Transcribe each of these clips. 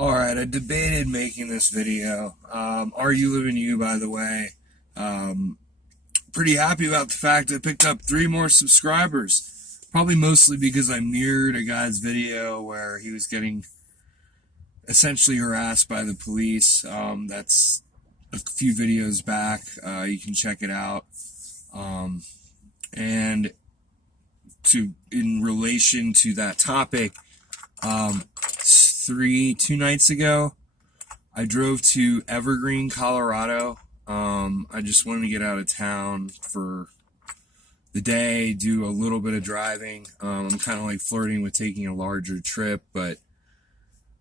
Alright, I debated making this video. RULivingYou, by the way. Pretty happy about the fact I picked up 3 more subscribers. Probably mostly because I mirrored a guy's video where he was getting essentially harassed by the police. That's a few videos back. You can check it out. And in relation to that topic, 2 nights ago, I drove to Evergreen, Colorado. I just wanted to get out of town for the day, do a little bit of driving. I'm kind of like flirting with taking a larger trip, but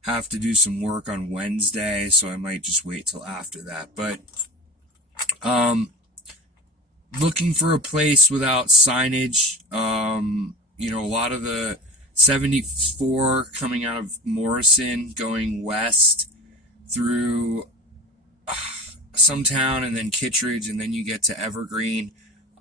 have to do some work on Wednesday, so I might just wait till after that. But looking for a place without signage. A lot of the 74 coming out of Morrison going west through some town and then Kittredge, and then you get to Evergreen.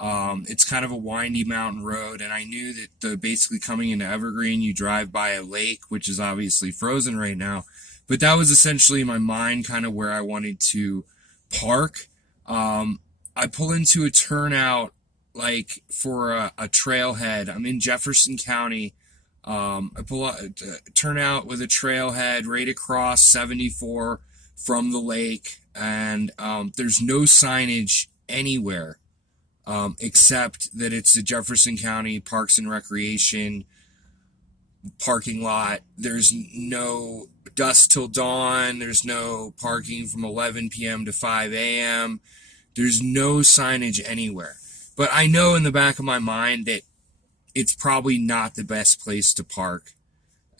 It's kind of a windy mountain road, and I knew that basically coming into Evergreen, you drive by a lake, which is obviously frozen right now, but that was essentially in my mind kind of where I wanted to park. I pull into a turnout like for a trailhead. I'm in Jefferson County. I pull out, turn out with a trailhead right across 74 from the lake, and there's no signage anywhere except that it's the Jefferson County Parks and Recreation parking lot. There's no dusk till dawn. There's no parking from 11 p.m. to 5 a.m. There's no signage anywhere. But I know in the back of my mind that it's probably not the best place to park.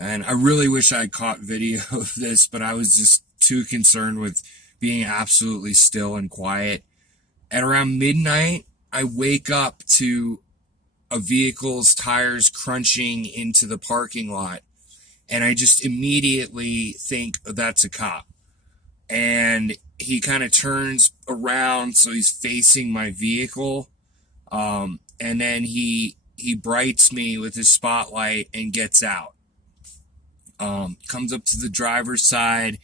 And I really wish I had caught video of this, but I was just too concerned with being absolutely still and quiet. At around midnight, I wake up to a vehicle's tires crunching into the parking lot. And I just immediately think, oh, that's a cop. And he kind of turns around so he's facing my vehicle. And then he brights me with his spotlight and gets out. Comes up to the driver's side.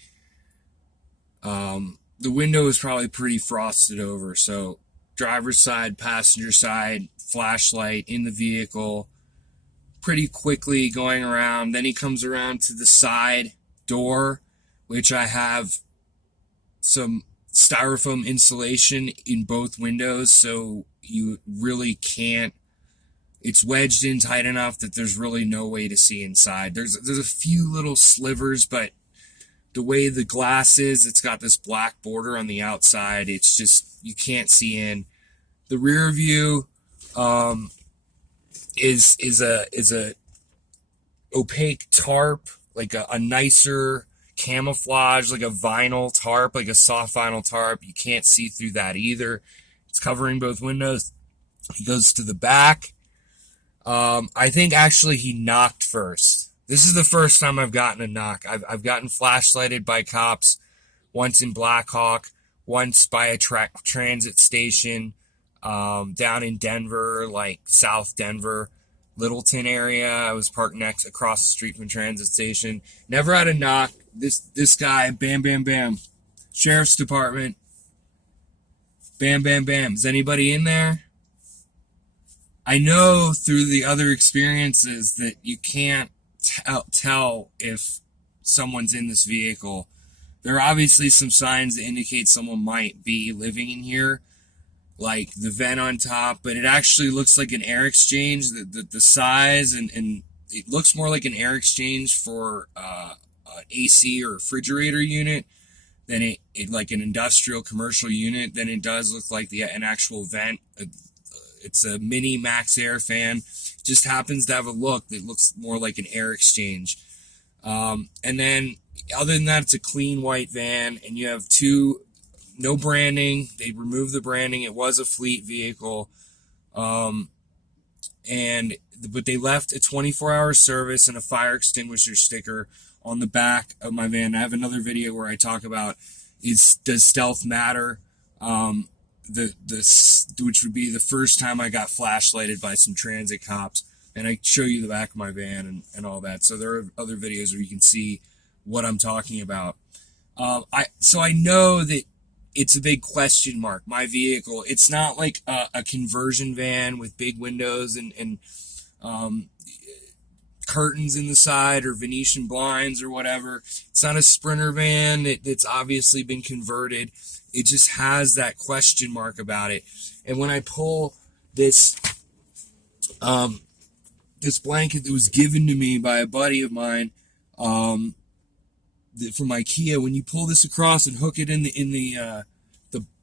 The window is probably pretty frosted over, so driver's side, passenger side, flashlight in the vehicle, pretty quickly going around. Then he comes around to the side door, which I have some styrofoam insulation in both windows, so you really can't. It's wedged in tight enough that there's really no way to see inside. There's a few little slivers, but the way the glass is, it's got this black border on the outside. It's just, you can't see in. The rear view is a opaque tarp, like a nicer camouflage, like a vinyl tarp, like a soft vinyl tarp. You can't see through that either. It's covering both windows. He goes to the back. I think actually he knocked first. This is the first time I've gotten a knock. I've gotten flashlighted by cops, once in Blackhawk, once by a transit station, down in Denver, like South Denver, Littleton area. I was parked across the street from transit station. Never had a knock. This guy, bam, bam, bam. Sheriff's Department. Bam, bam, bam. Is anybody in there? I know through the other experiences that you can't tell if someone's in this vehicle. There are obviously some signs that indicate someone might be living in here, like the vent on top, but it actually looks like an air exchange. The size and it looks more like an air exchange for an AC or refrigerator unit than it like an industrial commercial unit than it does look like an actual vent. It's a mini max air fan. It just happens to have a look that looks more like an air exchange. And then other than that, it's a clean white van, and you have no branding. They removed the branding. It was a fleet vehicle. But they left a 24-hour service and a fire extinguisher sticker on the back of my van. I have another video where I talk about does stealth matter? Which would be the first time I got flashlighted by some transit cops, and I show you the back of my van and all that. So there are other videos where you can see what I'm talking about. So I know that it's a big question mark. My vehicle, it's not like a conversion van with big windows and um, curtains in the side or Venetian blinds or whatever. It's not a Sprinter van that's obviously been converted. It just has that question mark about it. And when I pull this this blanket that was given to me by a buddy of mine from IKEA, when you pull this across and hook it in the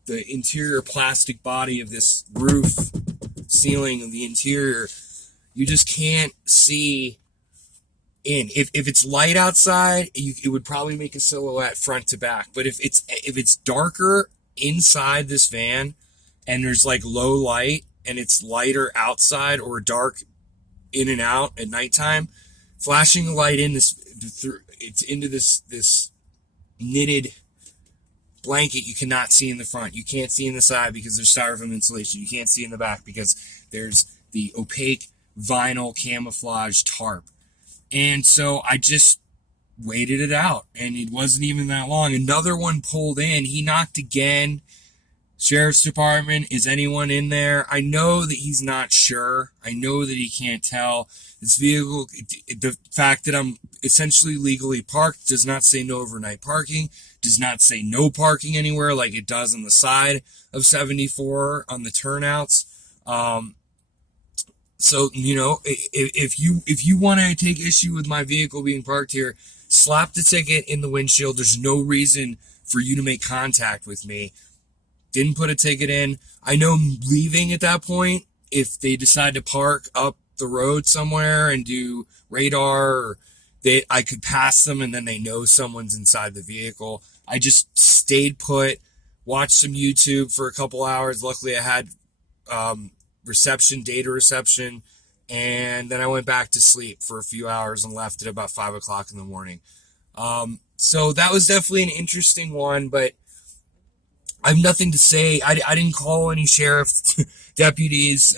interior plastic body of this roof ceiling of the interior, you just can't see in. If it's light outside, it would probably make a silhouette front to back. But if it's darker inside this van and there's like low light and it's lighter outside or dark in and out at nighttime, flashing a light in it's into this knitted blanket you cannot see in the front. You can't see in the side because there's styrofoam insulation. You can't see in the back because there's the opaque vinyl camouflage tarp. And so I just waited it out, and it wasn't even that long. Another one pulled in. He knocked again. Sheriff's Department, is anyone in there? I know that he's not sure. I know that he can't tell. This vehicle, the fact that I'm essentially legally parked does not say no overnight parking, does not say no parking anywhere like it does on the side of 74 on the turnouts. So, you know, if you want to take issue with my vehicle being parked here, slap the ticket in the windshield. There's no reason for you to make contact with me. Didn't put a ticket in. I know leaving at that point, if they decide to park up the road somewhere and do radar, or I could pass them and then they know someone's inside the vehicle. I just stayed put, watched some YouTube for a couple hours. Luckily, I had data reception, and then I went back to sleep for a few hours and left at about 5 o'clock in the morning. So that was definitely an interesting one, but I have nothing to say. I didn't call any sheriff deputies.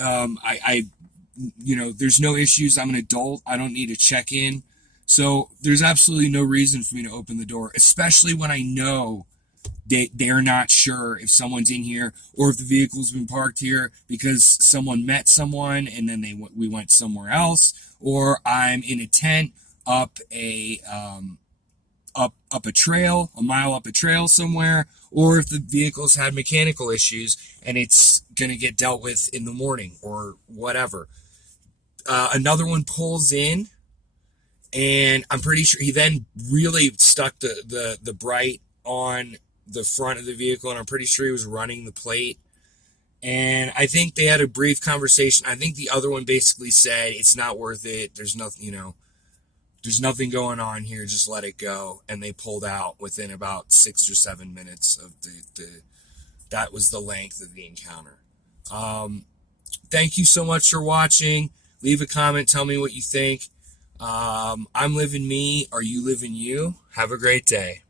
There's no issues. I'm an adult. I don't need to check in. So there's absolutely no reason for me to open the door, especially when I know they're not sure if someone's in here or if the vehicle's been parked here because someone met someone and then we went somewhere else, or I'm in a tent up a trail, a mile up a trail somewhere, or if the vehicle's had mechanical issues and it's going to get dealt with in the morning or whatever. Another one pulls in, and I'm pretty sure he then really stuck the bright on the front of the vehicle, and I'm pretty sure he was running the plate. And I think they had a brief conversation. I think the other one basically said, it's not worth it. There's nothing, there's nothing going on here. Just let it go. And they pulled out within about 6 or 7 minutes of that was the length of the encounter. Thank you so much for watching. Leave a comment. Tell me what you think. I'm living me. Are you living you? Have a great day.